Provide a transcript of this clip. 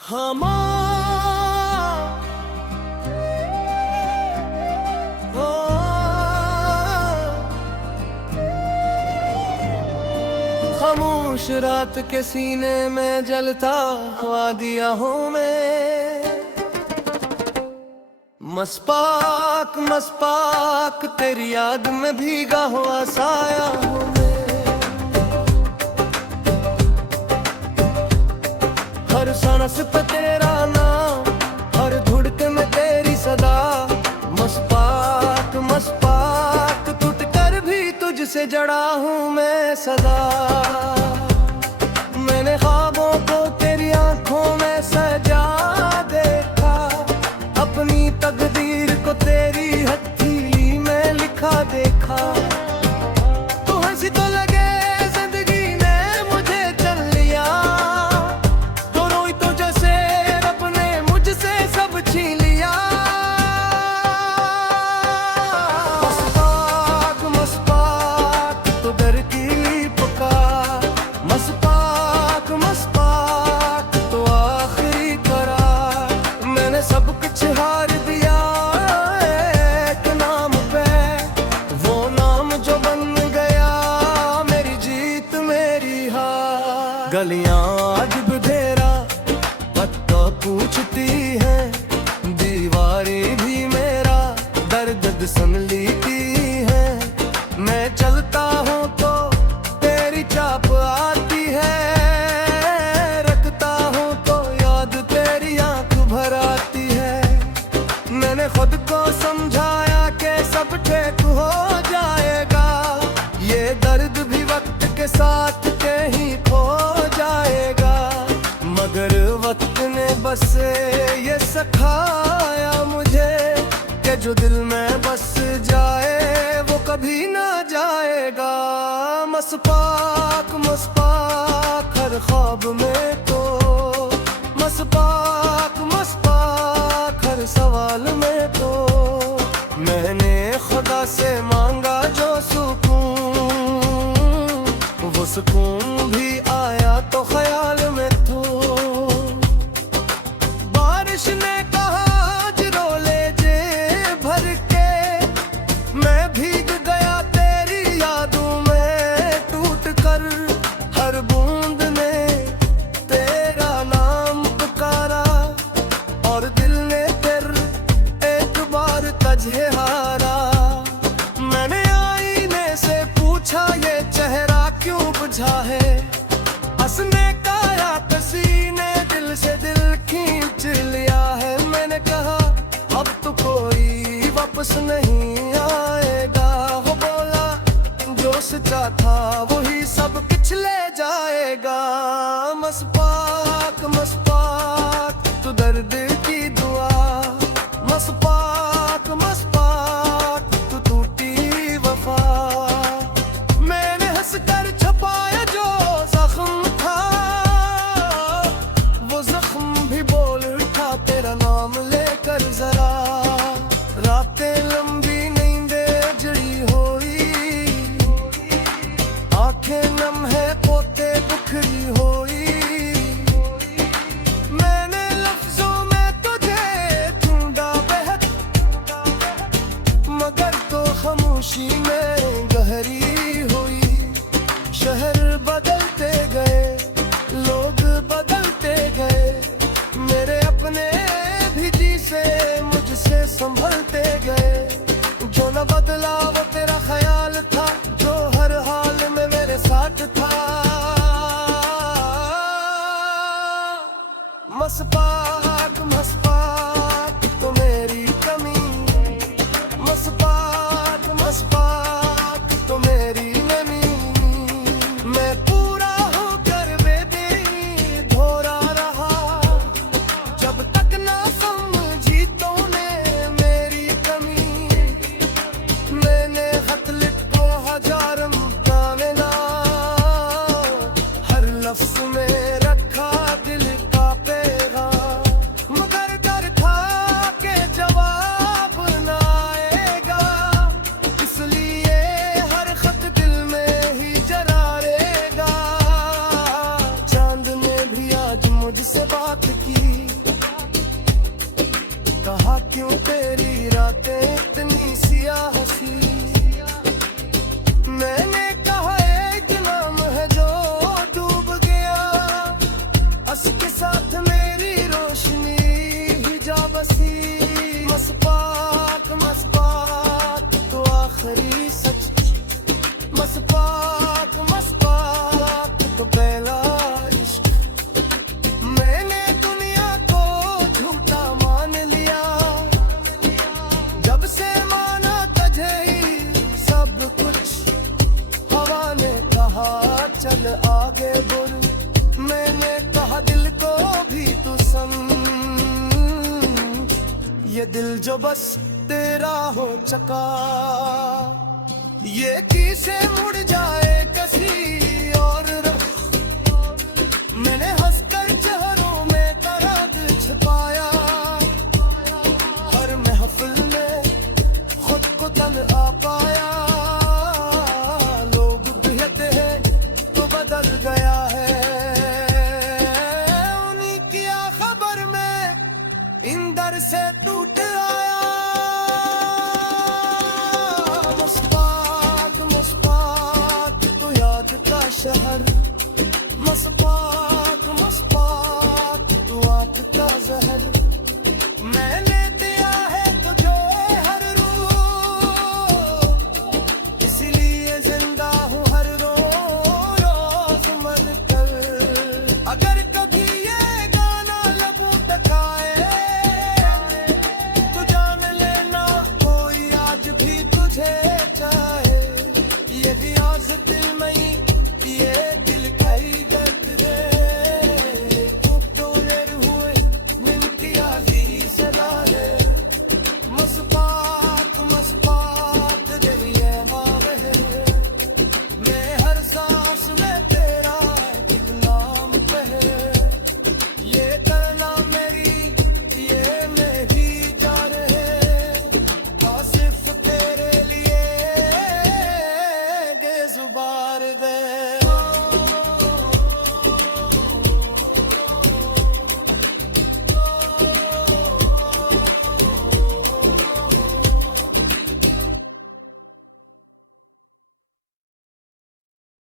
हम खामोश रात के सीने में जलता हुआ दिया हूँ मैं। मस्पाक मस्पाक तेरी याद में भीगा हुआ साया हूँ मैं। हर सांस पे तेरा नाम, हर धुड़कन में तेरी सदा। मस्पाक मस्पाक टूट कर भी तुझसे जड़ा हूँ मैं सदा। मैंने ख्वाबों को तेरी आंखों में सजा देखा, अपनी तकदीर को तेरी हथेली में लिखा देखा। तू हंसी तो लगे जिंदगी ने मुझे चल लिया, तो रोई तो जैसे रब ने मुझसे सब छीन लिया। मस्पाक मस्पाक तो डर की पुकार, मस्पाक मस्पाक तो आखिरी करार। मैंने सब कुछ हार दिया एक नाम पे, वो नाम जो बन गया मेरी जीत मेरी हार। गलियां आज बधेरा पत्ता पूछती है, दीवारें भी मेरा दर्द सुन लेती है। मैं चलता हूँ तो तेरी चाप आती है, रखता हूँ तो याद तेरी आंख भर आती है। मैंने खुद को समझाया कि सब ठीक हो जाएगा, ये दर्द भी वक्त के साथ कहीं खो जाएगा। मगर वक्त ने बस ये सिखाया मुझे कि जो दिल में बस जाए वो कभी ना जाएगा। मस्पाक मस्पाक हर ख्वाब में तो, मस्पाक मस्पाक हर सवाल में तो। मैंने खुदा से मांगा जो सुकून, वो सुकून भी आया तो ख्याल में तो। बारिश ने कहा आज रो ले जे भर के, मैं भीग गया तेरी यादों में टूट कर। हर बूंद ने तेरा नाम पुकारा, और दिल ने फिर एक बार तुझे हारा। मैंने आईने से पूछा ये चेहरा क्यों बुझा है, हंसने का या किसी ने दिल से दिल खींच लिया है। मैंने कहा अब तो कोई वापस नहीं आएगा, वो बोला जो सच्चा था वही सब कुछ ले जाएगा। मस्पाक मस्पाक तू दर्द की दुआ, मस्पाक मस्पाक तू टूटी वफा। मैंने हंसकर छुपाया जो जख्म था, वो जख्म भी बोल उठा तेरा नाम लेकर जरा। रातें लंबी नींदें जड़ी हुई, आंखें नम है पोते बुखरी हुई। मैंने लफ्जों में तुझे ढूंढा बेहद, मगर तो खामोशी में गहरी हुई। शहर बदलते गए, लोग बदलते गए, मेरे अपने भी जी से मुझसे संभलते गए। जो न बदला वो तेरा ख्याल था, जो हर हाल में मेरे साथ था। मस्पाक मस्पाक तो मेरी कमी, मस्पाक मस्पाक तो मेरी नमी। मैं पूरा होकर बेदरी धोरा रहा, जब तक ना समझी तूने मेरी कमी। मैंने खत लिखो चल आगे बुर मैंने कहा दिल को भी तू संग ये दिल जो बस तेरा हो चका ये किसे मुड़ जाए कसी और रख मैंने हंसकर चेहरों में दर्द छिपाया हर महफिल में खुद को तन आ पाया लोग कहते हैं तो बदल गया है उन्हीं की खबर में इंदर से टूट आया मस्पात मस्पात तो याद का शहर मस्पात मस्पात